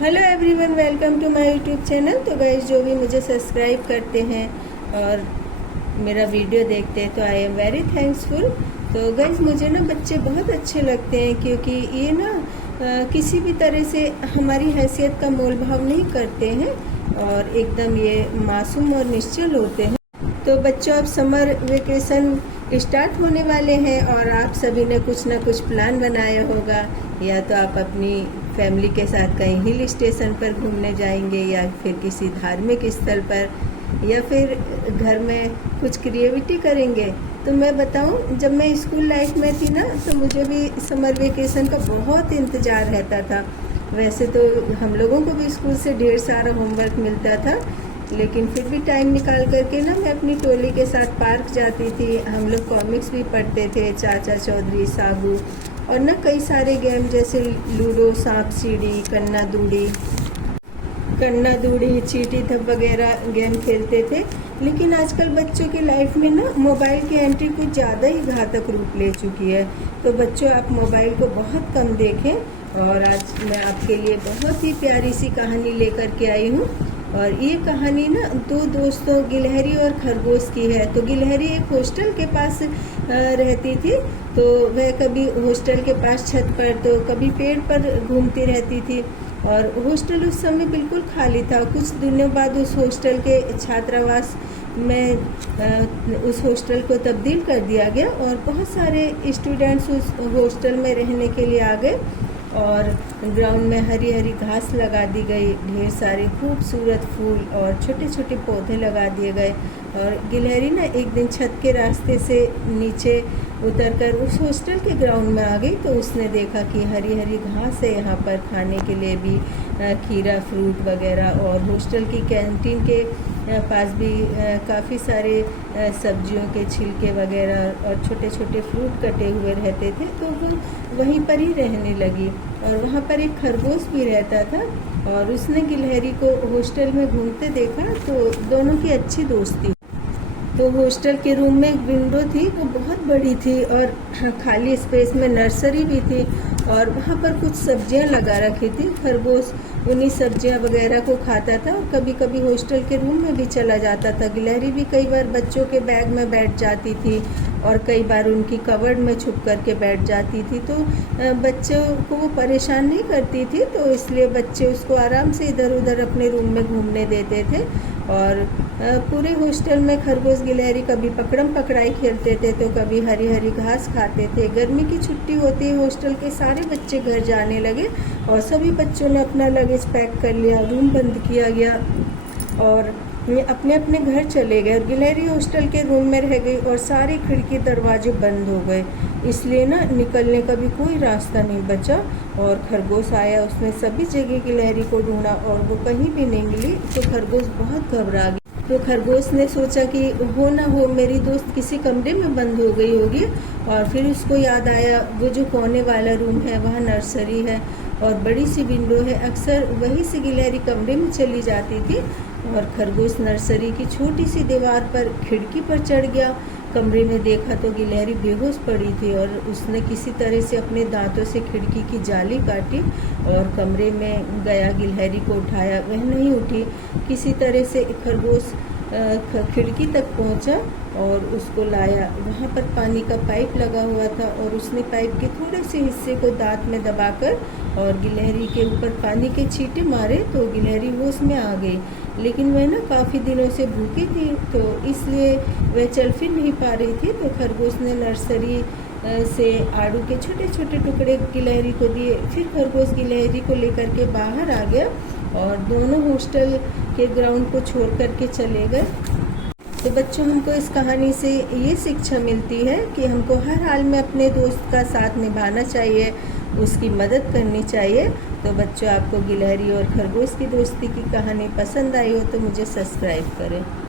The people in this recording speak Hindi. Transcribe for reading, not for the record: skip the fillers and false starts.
Hello everyone, welcome to my YouTube channel. तो गाइस, जो भी मुझे सब्सक्राइब करते हैं और मेरा वीडियो देखते हैं तो आई एम वेरी थैंक्सफुल। तो गाइस, मुझे ना बच्चे बहुत अच्छे लगते हैं क्योंकि ये ना किसी भी तरह से हमारी हैसियत का मोल भाव नहीं करते हैं और एकदम ये मासूम और निश्चल होते हैं। तो बच्चों, अब समर वेकेशन स्टार्ट होने वाले हैं और आप सभी ने कुछ ना कुछ प्लान बनाया होगा। या तो आप अपनी फैमिली के साथ कहीं हिल स्टेशन पर घूमने जाएंगे या फिर किसी धार्मिक स्थल पर, या फिर घर में कुछ क्रिएटिविटी करेंगे। तो मैं बताऊं, जब मैं स्कूल लाइफ में थी ना तो मुझे भी समर वेकेशन का बहुत इंतज़ार रहता था। वैसे तो हम लोगों को भी स्कूल से ढेर सारा होमवर्क मिलता था, लेकिन फिर भी टाइम निकाल करके ना मैं अपनी टोली के साथ पार्क जाती थी। हम लोग कॉमिक्स भी पढ़ते थे, चाचा चौधरी, साबू, और ना कई सारे गेम जैसे लूडो, सांप सीढ़ी, कन्ना दूड़ी, चीटी धप वगैरह गेम खेलते थे। लेकिन आजकल बच्चों की लाइफ में ना मोबाइल की एंट्री कुछ ज़्यादा ही घातक रूप ले चुकी है। तो बच्चों, आप मोबाइल को बहुत कम देखें। और आज मैं आपके लिए बहुत ही प्यारी सी कहानी लेकर के आई हूँ। और ये कहानी ना दो दोस्तों गिलहरी और खरगोश की है। तो गिलहरी एक हॉस्टल के पास रहती थी। तो वह कभी हॉस्टल के पास छत पर तो कभी पेड़ पर घूमती रहती थी। और हॉस्टल उस समय बिल्कुल खाली था। कुछ दिनों बाद उस हॉस्टल के छात्रावास में उस हॉस्टल को तब्दील कर दिया गया और बहुत सारे स्टूडेंट्स उस हॉस्टल में रहने के लिए आ गए। और ग्राउंड में हरी हरी घास लगा दी गई, ढेर सारे खूबसूरत फूल और छोटे छोटे पौधे लगा दिए गए। और गिलहरी ना एक दिन छत के रास्ते से नीचे उतरकर उस हॉस्टल के ग्राउंड में आ गई। तो उसने देखा कि हरी हरी घास है यहाँ पर, खाने के लिए भी खीरा, फ्रूट वगैरह, और हॉस्टल की कैंटीन के पास भी काफ़ी सारे सब्जियों के छिलके वगैरह और छोटे छोटे फ्रूट कटे हुए रहते थे। तो वो वहीं पर ही रहने लगी। और वहाँ पर एक खरगोश भी रहता था और उसने गिलहरी को हॉस्टल में घूमते देखा। तो दोनों की अच्छी दोस्ती। तो हॉस्टल के रूम में एक विंडो थी, वो बहुत बड़ी थी और खाली स्पेस में नर्सरी भी थी और वहाँ पर कुछ सब्जियाँ लगा रखी थी। खरगोश उन्हीं सब्जियाँ वगैरह को खाता था और कभी कभी हॉस्टल के रूम में भी चला जाता था। गिलहरी भी कई बार बच्चों के बैग में बैठ जाती थी और कई बार उनकी कवर्ड में छुप करके बैठ जाती थी। तो बच्चों को वो परेशान नहीं करती थी, तो इसलिए बच्चे उसको आराम से इधर उधर अपने रूम में घूमने देते थे। और पूरे हॉस्टल में खरगोश गिलहरी कभी पकड़म पकड़ाई खेलते थे तो कभी हरी हरी घास खाते थे। गर्मी की छुट्टी होती है, हॉस्टल के सारे बच्चे घर जाने लगे और सभी बच्चों ने अपना लगेज पैक कर लिया, रूम बंद किया गया और अपने अपने घर चले गए। और गिलहरी हॉस्टल के रूम में रह गई और सारे खिड़की दरवाजे बंद हो गए। इसलिए ना निकलने का भी कोई रास्ता नहीं बचा। और खरगोश आया, उसने सभी जगह गिलहरी को ढूंढा और वो कहीं भी नहीं मिली। तो खरगोश बहुत घबरा गया। तो खरगोश ने सोचा कि हो ना हो मेरी दोस्त किसी कमरे में बंद हो गई होगी। और फिर उसको याद आया, वो जो कोने वाला रूम है वहाँ नर्सरी है और बड़ी सी विंडो है, अक्सर वहीं से गिलहरी कमरे में चली जाती थी। और खरगोश नर्सरी की छोटी सी दीवार पर खिड़की पर चढ़ गया। कमरे में देखा तो गिलहरी बेहोश पड़ी थी और उसने किसी तरह से अपने दांतों से खिड़की की जाली काटी और कमरे में गया, गिलहरी को उठाया, वह नहीं उठी। किसी तरह से खरगोश खिड़की तक पहुंचा और उसको लाया। वहाँ पर पानी का पाइप लगा हुआ था और उसने पाइप के थोड़े से हिस्से को दांत में दबाकर और गिलहरी के ऊपर पानी के छींटे मारे तो गिलहरी होश में आ गई। लेकिन वह ना काफ़ी दिनों से भूखी थी, तो इसलिए वह चल फिर नहीं पा रही थी। तो खरगोश ने नर्सरी से आड़ू के छोटे छोटे टुकड़े गिलहरी को दिए। फिर खरगोश गिलहरी को लेकर के बाहर आ गया और दोनों हॉस्टल के ग्राउंड को छोड़ करके चले गए। तो बच्चों, हमको इस कहानी से ये शिक्षा मिलती है कि हमको हर हाल में अपने दोस्त का साथ निभाना चाहिए, उसकी मदद करनी चाहिए। तो बच्चों, आपको गिलहरी और खरगोश की दोस्ती की कहानी पसंद आई हो तो मुझे सब्सक्राइब करें।